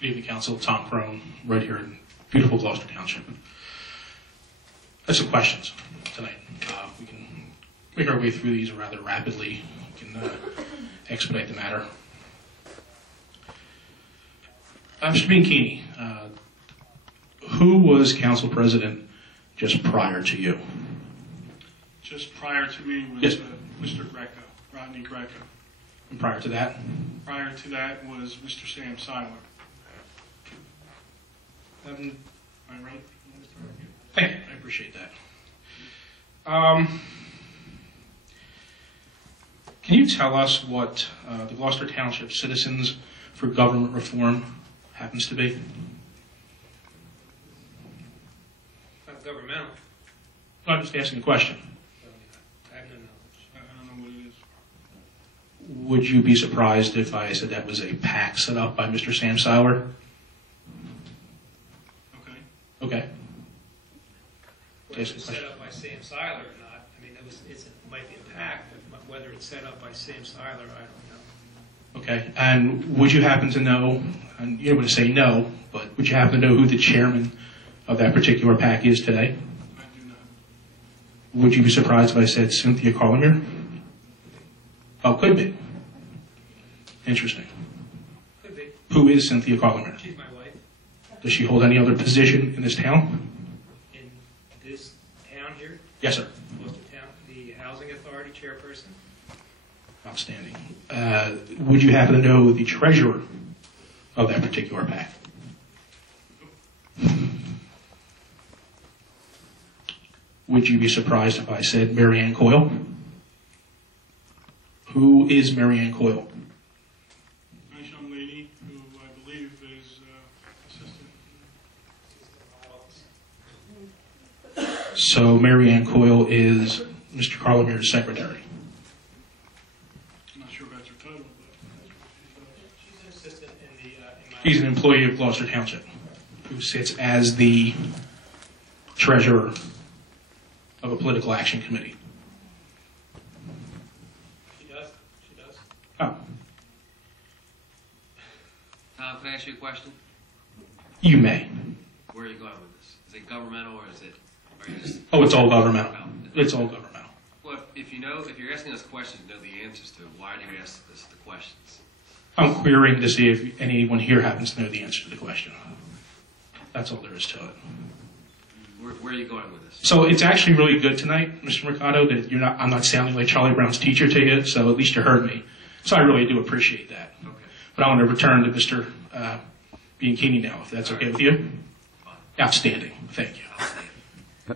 Good evening, Council. Tom Crone, right here in beautiful Gloucester Township. I have some questions tonight. We can make our way through these rather rapidly. We can expedite the matter. Mr. Biancchini, who was Council President just prior to you? Just prior to me was Yes. Mr. Greco, Rodney Greco. And prior to that? Prior to that was Mr. Sam Seiler. Am I right? Thank you. I appreciate that. Can you tell us what the Gloucester Township Citizens for Government Reform happens to be? Not governmental. I'm just asking a question. I have no knowledge. I don't know what it is. Would you be surprised if I said that was a PAC set up by Mr. Sam Seiler? Okay. Okay. Whether it's set up by Sam Seiler or not, I mean, it might be a PAC, but whether it's set up by Sam Seiler, I don't know. Okay. And would you happen to know, and you're going to say no, but would you happen to know who the chairman of that particular PAC is today? I do not. Would you be surprised if I said Cynthia Carlemere? Oh, could be. Interesting. Could be. Who is Cynthia Carlemere? She's my wife. Does she hold any other position in this town? In this town here, Yes, sir. Gloucester Town, the Housing Authority chairperson. Outstanding. Would you happen to know the treasurer of that particular PAC? Would you be surprised if I said Mary Ann Coyle? Who is Mary Ann Coyle? Nice young lady who I believe is assistant. So Mary Ann Coyle is Mr. Carlemere's secretary. I'm not sure about her title, but She's an assistant in my He's an employee of Gloucester Township who sits as the treasurer of a political action committee. She does. Oh, Tom, can I ask you a question? you may. Where are you going with this? Is it governmental or is it? Are you just? Oh, it's all governmental. It's all governmental. Well, if you're asking us questions, you know the answers to it. Why do you ask us the questions? I'm querying to see if anyone here happens to know the answer to the question. That's all there is to it. Where are you going with this? So it's actually really good tonight, Mr. Mercado, that I'm not sounding like Charlie Brown's teacher to you, so at least you heard me. So I really do appreciate that. Okay. But I want to return to Mr. Biancchini now, if that's okay with you. Fine. Outstanding. Thank you.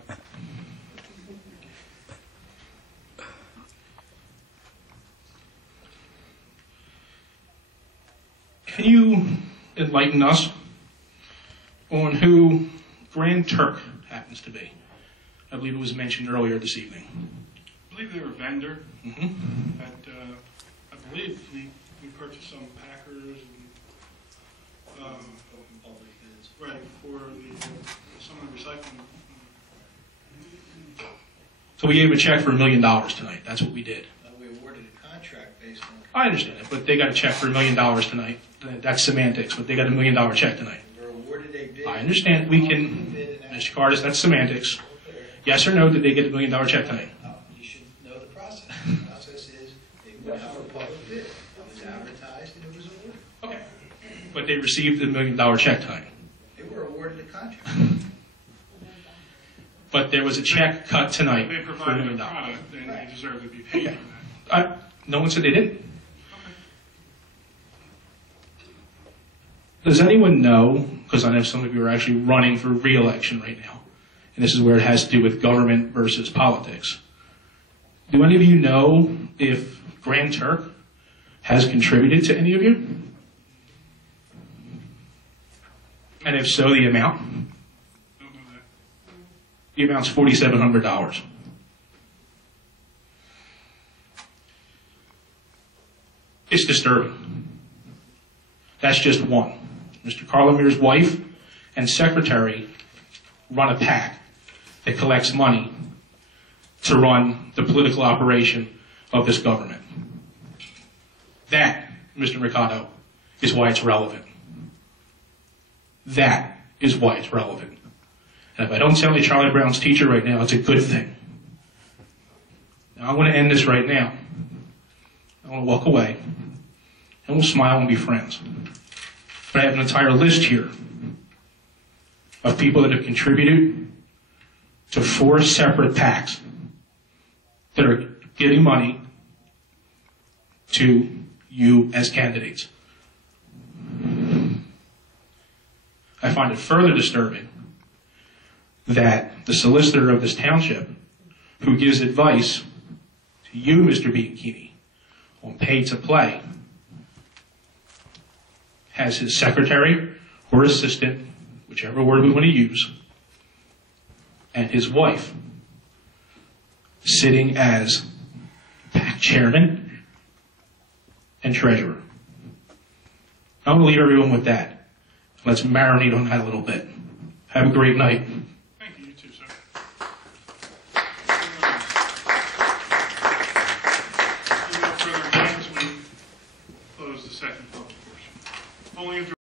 Can you enlighten us on who Grand Turk happens to be? I believe it was mentioned earlier this evening. I believe they're a vendor. Mm-hmm. That I believe we purchased some Packers and right for some of the recycling. So we gave him a check for $1 million tonight. That's what we did. We awarded a contract based on. I understand it, but they got a check for $1 million tonight. That's semantics, but they got $1 million check tonight. We're awarded a bid. I understand. We can, Mr. Cardis, that's semantics. Yes or no, did they get $1 million check tonight? You should know the process. The process is they went out for a public bid. It was advertised and it was awarded. Okay. But they received the $1 million check tonight. They were awarded a contract. But there was a check cut tonight They for $1 provided a million. product, and they deserve to be paid Okay. for that. No one said they didn't. Does anyone know, because I know some of you are actually running for re-election right now, and this is where it has to do with government versus politics. Do any of you know if Grand Turk has contributed to any of you? And if so, the amount? Don't know that. The amount's $4,700. It's disturbing. That's just one. Mr. Carlemere's wife and secretary run a PAC that collects money to run the political operation of this government. That, Mr. Mercado, is why it's relevant. That is why it's relevant. And if I don't sound like Charlie Brown's teacher right now, it's a good thing. Now, I want to end this right now. I want to walk away, and we'll smile and be friends. But I have an entire list here of people that have contributed to 4 separate PACs that are giving money to you as candidates. I find it further disturbing that the solicitor of this township, who gives advice to you, Mr. Biancchini, on pay to play, has his secretary or assistant, whichever word we want to use, and his wife sitting as PAC chairman and treasurer. I'm going to leave everyone with that. Let's marinate on that a little bit. Have a great night. Thank you, you too, sir. Without further comments, we close the second public portion. Only